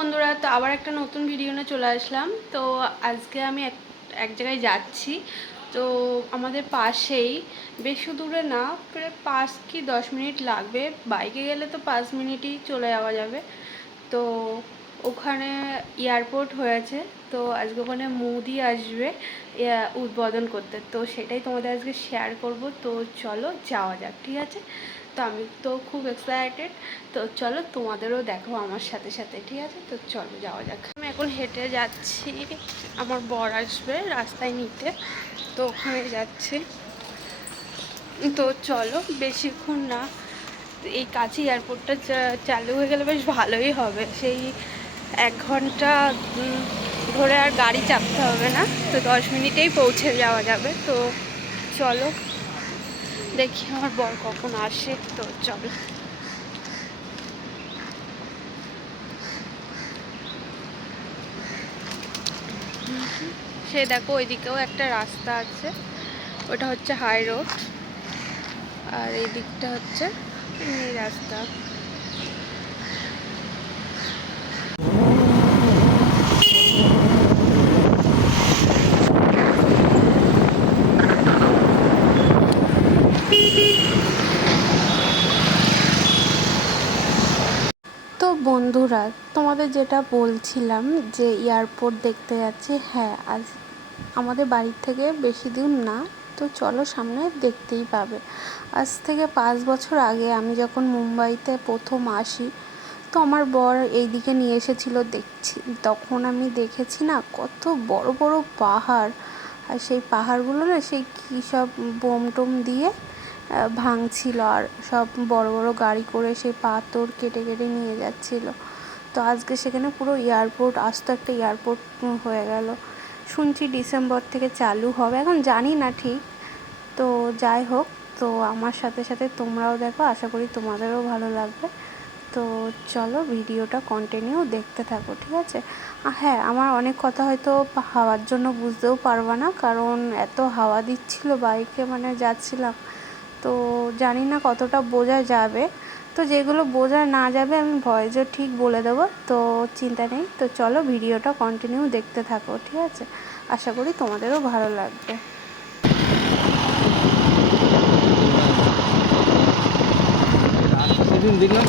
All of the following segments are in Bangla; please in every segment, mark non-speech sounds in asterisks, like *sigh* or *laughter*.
বন্ধুরা, তো আবার একটা নতুন ভিডিও নিয়ে চলে আসলাম। তো আজকে আমি এক এক জায়গায় যাচ্ছি। তো আমাদের পাশেই, বেশি দূরে না, প্রায় পাঁচ কি দশ মিনিট লাগবে। বাইকে গেলে তো পাঁচ মিনিটই চলে যাওয়া যাবে। তো ওখানে এয়ারপোর্ট হয়েছে। তো আজকে ওখানে মোদি আসবে উদ্বোধন করতে। তো সেটাই তোমাদের আজকে শেয়ার করব। তো চলো যাওয়া যাক, ঠিক আছে? তো আমি তো খুব এক্সাইটেড তো চলো তোমাদেরও দেখো আমার সাথে সাথে, ঠিক আছে? তো চলো যাওয়া যাক। আমি এখন হেঁটে যাচ্ছি। আমার বর আসবে রাস্তায় নিতে, তো ওখানে যাচ্ছি। তো চলো, বেশিক্ষণ না। এই কাছে এয়ারপোর্টটা চালু হয়ে গেলে বেশ ভালোই হবে। সেই এক ঘণ্টা ধরে আর গাড়ি চাপতে হবে না। তো দশ মিনিটেই পৌঁছে যাওয়া যাবে। তো চলো দেখি আমার বর কখন আসে, তো চলো। সে দেখো ওইদিকেও একটা রাস্তা আছে, ওটা হচ্ছে হাই রোড আর এই দিকটা হচ্ছে এই রাস্তা তো বন্ধুরা তোমাদের যেটা বলছিলাম যে এয়ারপোর্ট দেখতে যাচ্ছি হ্যাঁ আজ আমাদের বাড়ির থেকে বেশি দূর না, তো চলো সামনে দেখতেই পাবে। আজ থেকে পাঁচ বছর আগে আমি যখন মুম্বাইতে প্রথম আসি, তো আমার বর এইদিকে নিয়ে এসেছিল দেখছি। তখন আমি দেখেছি না কত বড় বড় পাহাড়, আর সেই পাহাড়গুলো না সেই কী সব বোম টোম দিয়ে ভাঙছিল, আর সব বড় বড় গাড়ি করে সেই পাথর কেটে কেটে নিয়ে যাচ্ছিল। তো আজকে সেখানে পুরো এয়ারপোর্ট আস্ত একটা এয়ারপোর্ট হয়ে গেল। শুনছি ডিসেম্বর থেকে চালু হবে, এখন জানি না ঠিক। তো যাই হোক, তো আমার সাথে সাথে তোমরাও দেখো, আশা করি তোমাদেরও ভালো লাগবে। তো চলো ভিডিওটা কন্টিনিউ দেখতে থাকো, ঠিক আছে? হ্যাঁ আমার অনেক কথা হয়তো হাওয়ার জন্য বুঝতেও পারবা না, কারণ এত হাওয়া দিচ্ছিল বাইকে মানে যাচ্ছিলাম। তো জানি না কতটা বোঝা যাবে। তো যেগুলো বোঝা না যাবে আমি ভয়েসও ঠিক বলে দেবো তো চিন্তা নেই। তো চলো ভিডিওটা কন্টিনিউ দেখতে থাকো ঠিক আছে? আশা করি তোমাদেরও ভালো লাগবে। সেদিন দেখলাম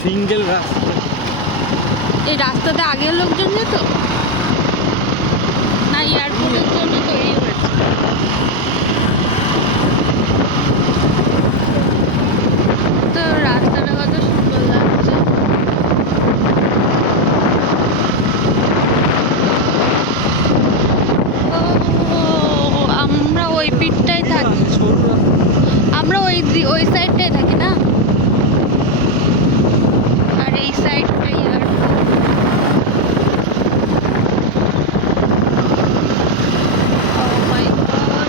সিঙ্গেল রাস্তা। এই রাস্তাতে আগের লোকজন যেত না এয়ারপোর্টের জন্য তৈরি হয়েছে তো রাস্তাটা কত সুন্দর লাগছে ও আমরা ওই পিঠটাই থাকি আমরা ওই দি- ওই সাইডটাই থাকি না আর এই সাইডটাই আর Oh my God,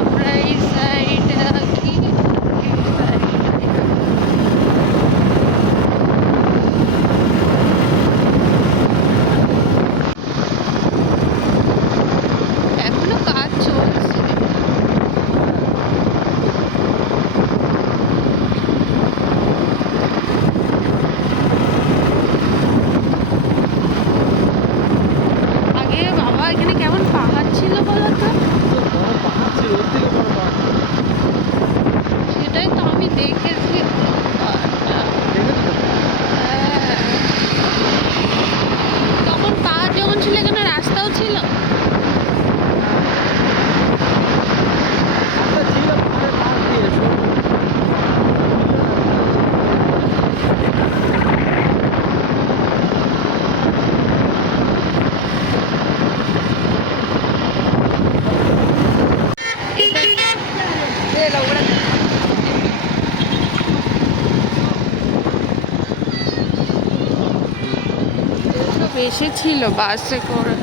আমরা এই সাইডে থাকি এই সাইডটাই এখনও কাজ চলছে আগে বাবা এখানে কেমন পাহাড় ছিল বলো তো বড় পাহাড় ছিল ওর থেকে বড় পাহাড় ছিল। সেটাই তো আমি দেখেছি পাহাড়টা। দেখেছ তো? হ্যাঁ। তখন পাহাড় যখন ছিল এখানে রাস্তাও ছিল রাস্তা ছিল পাহাড়ের পাশ দিয়ে সরু। বেশি ছিল বাসে করে।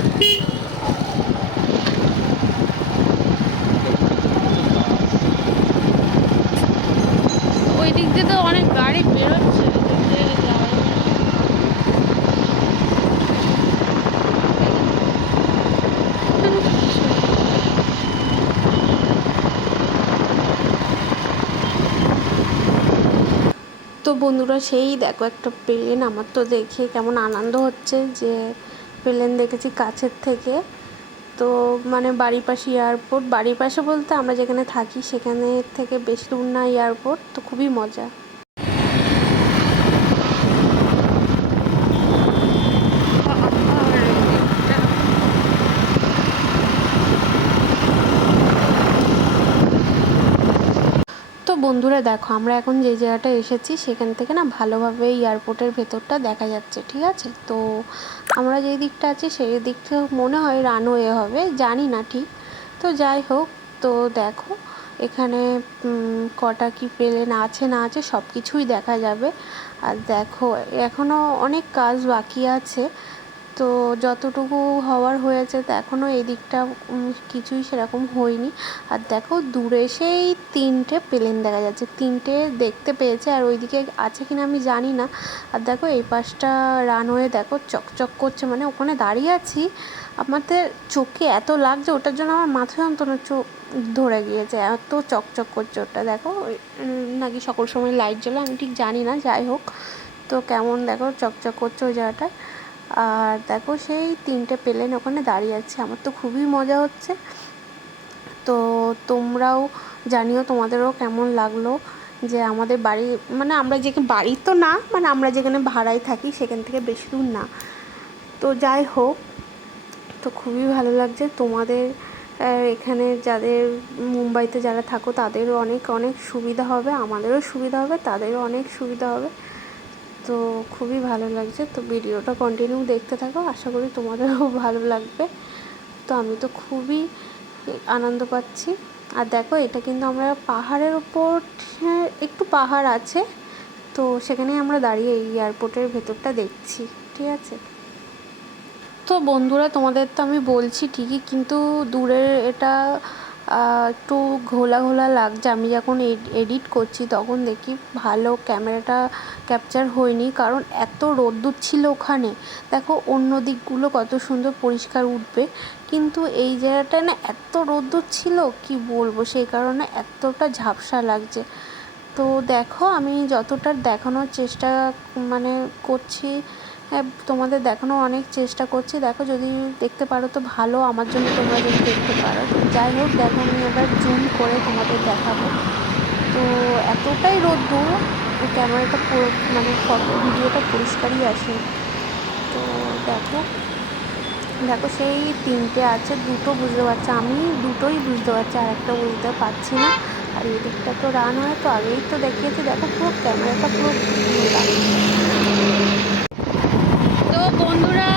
ওই দিক দিয়ে তো অনেক গাড়ি বেরোচ্ছে ওই দিক দিয়ে যাওয়া যাবে না। তো বন্ধুরা সেই দেখো একটা প্লেন আমার তো দেখে কেমন আনন্দ হচ্ছে যে প্লেন দেখেছি কাছের থেকে। তো মানে বাড়ির পাশে এয়ারপোর্ট বাড়ির পাশে বলতে আমরা যেখানে থাকি সেখানে থেকে বেশি দূর না এয়ারপোর্ট তো খুবই মজা তো বন্ধুরা দেখো, আমরা এখন যে জায়গাটা এসেছি সেখান থেকে না ভালোভাবে এয়ারপোর্টের ভেতরটা দেখা যাচ্ছে, ঠিক আছে? তো আমরা যে দিকটা আছি সেই দিকটা মনে হয় রানওয়ে হবে, জানি না ঠিক। তো যাই হোক, তো দেখো, এখানে কটা কি প্লেন আছে না আছে সব কিছুই দেখা যাবে। আর দেখো এখনও অনেক কাজ বাকি আছে। তো যতটুকু হওয়ার হয়েছে তো এখনও এই দিকটা কিছুই সেরকম হয়নি। আর দেখো দূরে সেই তিনটে প্লেন দেখা যাচ্ছে, তিনটে দেখতে পেয়েছে আর ওইদিকে আছে কিনা আমি জানি না। আর দেখো এই পাশটা রানওয়ে দেখো চকচক করছে মানে ওখানে দাঁড়িয়ে আছি। আমাদের চোখে এত লাগছে, ওটার জন্য আমার মাথা যন্ত্রণা চোখ ধরে গিয়েছে, এত চকচক করছে ওটা। দেখো নাকি সকল সময় লাইট জ্বলে, আমি ঠিক জানি না, যাই হোক। তো কেমন দেখো চকচক করছে ওই জায়গাটায়। আর দেখো সেই তিনটে প্লেন ওখানে দাঁড়িয়ে আছে। আমার তো খুবই মজা হচ্ছে। তো তোমরাও জানিও তোমাদেরও কেমন লাগল যে আমাদের বাড়ি মানে আমরা যেখানে, বাড়ি তো না মানে আমরা যেখানে ভাড়ায় থাকি সেখান থেকে বেশি দূর না। তো যাই হোক, তো খুবই ভালো লাগছে। তোমাদের এখানে যাদের মুম্বাইতে যারা থাকো তাদেরও অনেক অনেক সুবিধা হবে, আমাদেরও সুবিধা হবে, তাদেরও অনেক সুবিধা হবে। তো খুবই ভালো লাগছে। তো ভিডিওটা কন্টিনিউ দেখতে থাকো আশা করি তোমাদেরও *laughs* ভালো লাগবে। তো আমি তো খুবই আনন্দ পাচ্ছি। আর দেখো এটা কিন্তু আমরা পাহাড়ের ওপর হ্যাঁ, একটু পাহাড় আছে। তো সেখানে আমরা দাঁড়িয়ে এই এয়ারপোর্টের ভেতরটা দেখছি ঠিক আছে? তো বন্ধুরা তোমাদের তো আমি বলছি ঠিকই কিন্তু দূরের এটা একটু ঘোলা ঘোলা লাগছে। আমি যখন এডিট করছি তখন দেখি ভালো ক্যামেরাটা ক্যাপচার হয়নি কারণ এত রোদ্দুর ছিল ওখানে। দেখো অন্য দিকগুলো কত সুন্দর পরিষ্কার উঠবে। কিন্তু এই জায়গাটা না এত রোদ্দুর ছিল, কি বলব? সেই কারণে এতটা ঝাপসা লাগছে। তো দেখো আমি যতটা দেখানোর চেষ্টা মানে করছি হ্যাঁ তোমাদের দেখানো অনেক চেষ্টা করছি। দেখো যদি দেখতে পারো তো ভালো, আমার জন্য তোমরা যদি দেখতে পারো। যাই হোক, দেখো আমি এবার জুম করে তোমাদের দেখাবো। তো এতটাই রোদ্দুর ক্যামেরাটা পুরো মানে ফটো, ভিডিওটা পরিষ্কারই আসে। তো দেখো দেখো সেই তিনটে আছে, দুটো বুঝতে পারছি। আমি দুটোই বুঝতে পারছি, আর একটা বুঝতে পারছি না। আর এদিকটা তো রান হয়, তো আগেই তো দেখিয়েছি। দেখো পুরো ক্যামেরাটা পুরো বন্ধুরা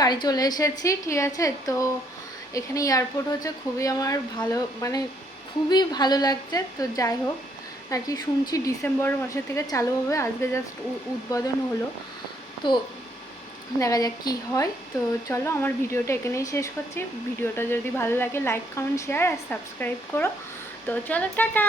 বাড়ি চলে এসেছি, ঠিক আছে? তো এখানে এয়ারপোর্ট হচ্ছে, খুবই আমার ভালো মানে খুবই ভালো লাগছে। তো যাই হোক নাকি শুনছি ডিসেম্বর মাসের থেকে চালু হবে, আজকে জাস্ট উদ্বোধন হলো। তো দেখা যাক কী হয়। তো চলো, আমার ভিডিওটা এখানেই শেষ করছি। ভিডিওটা যদি ভালো লাগে লাইক কমেন্ট শেয়ার আর সাবস্ক্রাইব করো। তো চলো, টাটা!